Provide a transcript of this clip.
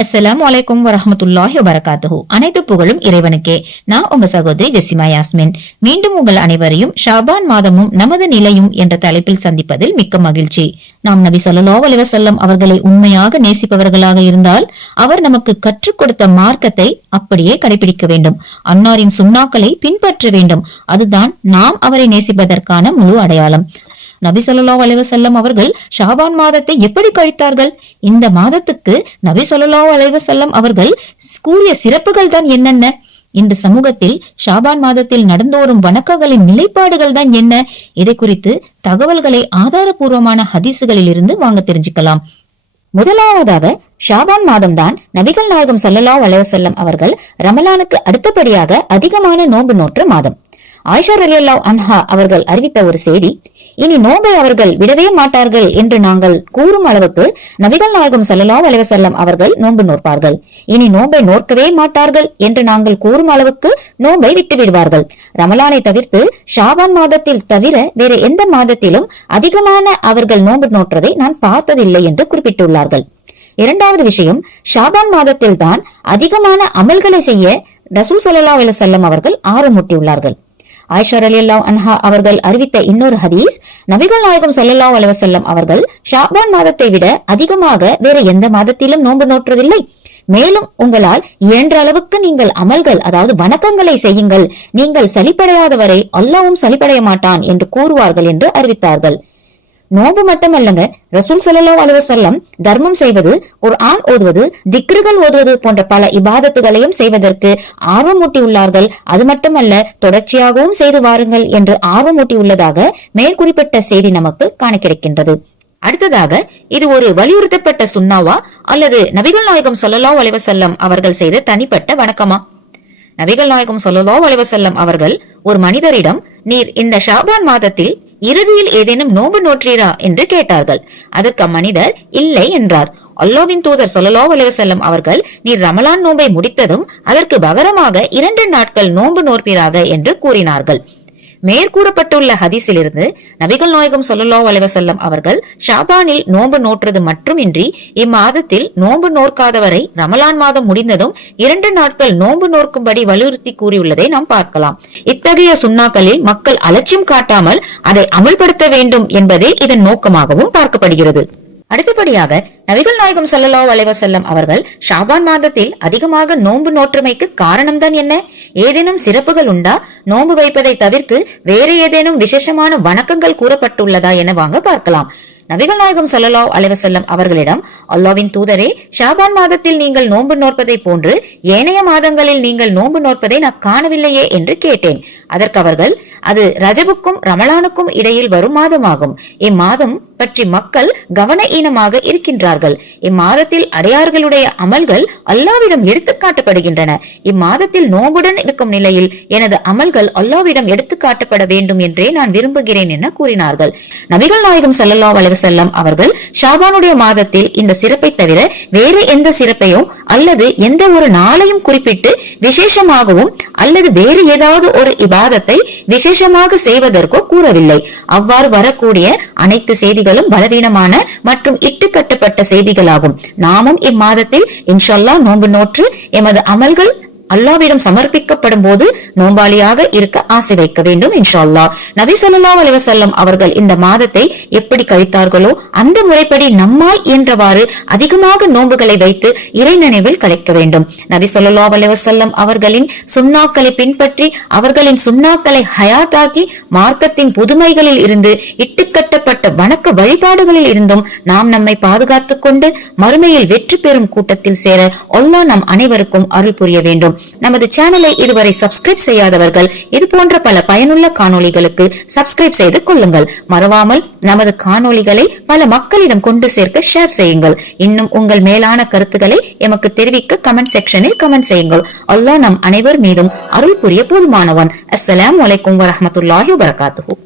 அஸ்ஸலாமு அலைக்கும் வரஹ்மத்துல்லாஹி வபரகாத்துஹு. அனைத்து புகழும் இறைவனுக்கே. நான் உங்க சகோதரி ஜெசிமா யாஸ்மின். மீண்டும் உங்கள் அனைவரையும் ஷாபான் மாதமும் நமது நிலையும் என்ற தலைப்பில் சந்திப்பதில் மிக்க மகிழ்ச்சி. நாம் நபி ஸல்லல்லாஹு அலைஹி வஸல்லம் அவர்களை உண்மையாக நேசிப்பவர்களாக இருந்தால் அவர் நமக்கு கற்றுக் கொடுத்த மார்க்கத்தை அப்படியே கடைபிடிக்க வேண்டும். அன்னாரின் சுன்னாக்களை பின்பற்ற வேண்டும். அதுதான் நாம் அவரை நேசிப்பதற்கான முழு அடையாளம். நபி ஸல்லல்லாஹு அலைஹி வஸல்லம் அவர்கள் ஷாபான் மாதத்தை எப்படி கழித்தார்கள்? இந்த மாதத்துக்கு நபி ஸல்லல்லாஹு அலைஹி வஸல்லம் அவர்கள் கூறிய சிறப்புகள் தான் என்னென்ன? இந்த சமூகத்தில் ஷாபான் மாதத்தில் நடந்தோறும் வணக்கங்களின் நிலைப்பாடுகள் தான் என்ன? இதை குறித்து தகவல்களை ஆதாரபூர்வமான ஹதீசுகளில் இருந்து வாங்க தெரிஞ்சுக்கலாம். முதலாவதாக ஷாபான் மாதம் தான் நபிகள் நாயகம் ஸல்லல்லாஹு அலைஹி வஸல்லம் அவர்கள் ரமலானுக்கு அடுத்தபடியாக அதிகமான நோன்பு நோற்ற மாதம். ஆயிஷா ரலியல்லாஹு அன்ஹா அவர்கள் அறிவித்த ஒரு செய்தி, இனி நோன்பை அவர்கள் விடவே மாட்டார்கள் என்று நாங்கள் கூறும் அளவுக்கு நபிகள் நாயகம் ஸல்லல்லாஹு அலைஹி வஸல்லம் அவர்கள் நோன்பு நோற்பார்கள். இனி நோன்பை நோக்கவே மாட்டார்கள் என்று நாங்கள் கூறும் அளவுக்கு நோன்பை விட்டு விடுவார்கள். ரமலானை தவிர்த்து ஷாபான் மாதத்தில் தவிர வேற எந்த மாதத்திலும் அதிகமான அவர்கள் நோன்பு நோற்றதை நான் பார்த்ததில்லை என்று குறிப்பிட்டுள்ளார்கள். இரண்டாவது விஷயம், ஷாபான் மாதத்தில் தான் அதிகமான அமல்களை செய்ய ரசூல் ஸல்லல்லாஹு அலைஹி வஸல்லம் அவர்கள் ஆர்வமூட்டியுள்ளார்கள். ஆயிஷா ரலியல்லாஹு அன்ஹா அவர்கள் அறிவித்த இன்னொரு ஹதீஸ், நபிகள் நாயகம் ஸல்லல்லாஹு அலைஹி வஸல்லம் அவர்கள் ஷாபான் மாதத்தை விட அதிகமாக வேற எந்த மாதத்திலும் நோன்பு நோற்றதில்லை. மேலும் உங்களால் இயன்ற அளவுக்கு நீங்கள் அமல்கள், அதாவது வணக்கங்களை செய்யுங்கள். நீங்கள் சலிப்படையாதவரை அல்லாஹ்வும் சலிப்படைய மாட்டான் என்று கூறுவார்கள் என்று அறிவித்தார்கள். நோன்பு மட்டுமல்லங்க, ரசூல் ஸல்லல்லாஹு அலைஹி வஸல்லம் தர்மம் செய்வது, குர்ஆன் ஓதுவது, திக்ருகள் ஓதுவது போன்ற பல இபாதத்துகளையும் செய்வதற்கு ஆர்வமூட்டியுள்ளார்கள். அது மட்டுமல்ல, தொடர்ச்சியாகவும் செய்து வாருங்கள் என்று ஆர்வமூட்டியுள்ளதாக மேற்குறிப்பிட்ட செய்தி நமக்கு காண கிடைக்கின்றது. அடுத்ததாக, இது ஒரு வலியுறுத்தப்பட்ட சுன்னாவா அல்லது நபிகள் நாயகம் ஸல்லல்லாஹு அலைஹி வஸல்லம் அவர்கள் செய்த தனிப்பட்ட வணக்கமா? நபிகள் நாயகம் ஸல்லல்லாஹு அலைஹி வஸல்லம் அவர்கள் ஒரு மனிதரிடம், நீர் இந்த ஷாபான் மாதத்தில் இறுதியில் ஏதேனும் நோன்பு நோற்றீரா என்று கேட்டார்கள். அதற்கு அம்மனிதர் இல்லை என்றார். அல்லாஹ்வின் தூதர் ஸல்லல்லாஹு அலைஹி வஸல்லம் அவர்கள், நீர் ரமலான் நோன்பை முடித்ததும் அதற்கு பகரமாக 2 நாட்கள் நோன்பு நோற்பீராக என்று கூறினார்கள். மேற்கூறப்பட்டுள்ள ஹதீஸிலிருந்து நபிகள் நாயகம் ஸல்லல்லாஹு அலைஹி வஸல்லம் அவர்கள் ஷாபானில் நோன்பு நோற்றது மட்டுமின்றி இம்மாதத்தில் நோன்பு நோற்காதவரை ரமலான் மாதம் முடிந்ததும் 2 நாட்கள் நோன்பு நோக்கும்படி வலியுறுத்தி கூறியுள்ளதை நாம் பார்க்கலாம். இத்தகைய சுன்னாக்களில் மக்கள் அலட்சியம் காட்டாமல் அதை அமல்படுத்த வேண்டும் என்பதே இதன் நோக்கமாகவும் பார்க்கப்படுகிறது. அடுத்தபடியாக, நபிகள் நாயகம் ஸல்லல்லாஹு அலைஹி வஸல்லம் அவர்கள் ஷாபான் மாதத்தில் அதிகமாக நோன்பு நோற்றமைக்கு காரணம்தான் என்ன? ஏதேனும் சிறப்புகள் உண்டா? நோன்பு வைப்பதை தவிர்த்து வேறு ஏதேனும் விசேஷமான வணக்கங்கள் கூறப்பட்டுள்ளதா என வாங்க பார்க்கலாம். நபிகள் நாயகம் ஸல்லல்லாஹு அலைஹி வஸல்லம் அவர்களிடம், அல்லாஹ்வின் தூதரே, ஷாபான் மாதத்தில் நீங்கள் நோன்பு நோற்பதை போன்று ஏனைய மாதங்களில் நீங்கள் நோன்பு நோற்பதை நான் காணவில்லையே என்று கேட்டேன். அதற்கு அவர்கள், அது ரஜபுக்கும் ரமலானுக்கும் இடையில் வரும் மாதமாகும். இம்மாதம் பற்றி மக்கள் கவன ஈனமாக இருக்கின்றார்கள். இம்மாதத்தில் அடியார்களுடைய அமல்கள் அல்லாஹ்விடம் எடுத்து காட்டப்படுகின்றன. இம்மாதத்தில் நோன்புடன் இருக்கும் நிலையில் எனது அமல்கள் அல்லாஹ்விடம் எடுத்து காட்டப்பட வேண்டும் என்றே நான் விரும்புகிறேன் என கூறினார்கள். நபிகள் நாயகம் ஸல்லல்லாஹு அலைஹி வஸல்லம் அவர்கள் ஷாபானுடைய மாதத்தில் இந்த சிறப்பை தவிர வேறு எந்த சிறப்பையும் அல்லது எந்த ஒரு நாளையும் குறிப்பிட்டு விசேஷமாகவும் அல்லது வேறு ஏதாவது ஒரு இபாதத்தை விசேஷமாக செய்வதற்கோ கூறவில்லை. அவ்வாறு வரக்கூடிய அனைத்து செய்திகளும் பலவீனமான மற்றும் இட்டுக்கட்டப்பட்ட செய்திகளாகும். நாமும் இம்மாதத்தில் இன்ஷா அல்லாஹ் நோன்பு நோற்று எமது அமல்கள் அல்லாஹ்விடம் சமர்ப்பிக்கப்படும் போது நோம்பாளியாக இருக்க ஆசை வைக்க வேண்டும் இன்ஷா அல்லாஹ். நபி ஸல்லல்லாஹு அலைஹி வஸல்லம் அவர்கள் இந்த மாதத்தை எப்படி கழித்தார்களோ அந்த முறைப்படி நம்மால் இயன்றவாறு அதிகமாக நோன்புகளை வைத்து இறை நினைவில் கழிக்க வேண்டும். நபி ஸல்லல்லாஹு அலைஹி வஸல்லம் அவர்களின் சுன்னாக்களை பின்பற்றி அவர்களின் சுன்னாக்களை ஹயாத்தாக்கி மார்க்கத்தின் புதுமைகளில் இருந்து இட்டுக்கட்டப்பட்ட வணக்க வழிபாடுகளில் இருந்தும் நாம் நம்மை பாதுகாத்துக் கொண்டு மறுமையில் வெற்றி பெறும் கூட்டத்தில் சேர அல்லாஹ் நம் அனைவருக்கும் அருள் புரிய வேண்டும். நமது சேனலை இதுவரை சப்ஸ்கிரைப் செய்யாதவர்கள் இது போன்ற பல பயனுள்ள காணொளிகளுக்கு சப்ஸ்கிரைப் செய்து கொள்ளுங்கள். மறவாமல் நமது காணொளிகளை பல மக்களிடம் கொண்டு சேர்க்க ஷேர் செய்யுங்கள். இன்னும் உங்கள் மேலான கருத்துக்களை எமக்கு தெரிவிக்க கமெண்ட் செக்ஷனில் கமெண்ட் செய்யுங்கள். அல்லாஹ் நம் அனைவர் மீதும் அருள் புரிய போதுமானவன். அஸ்ஸலாமு அலைக்கும் வரஹ்மத்துல்லாஹி வபரகாத்துஹு.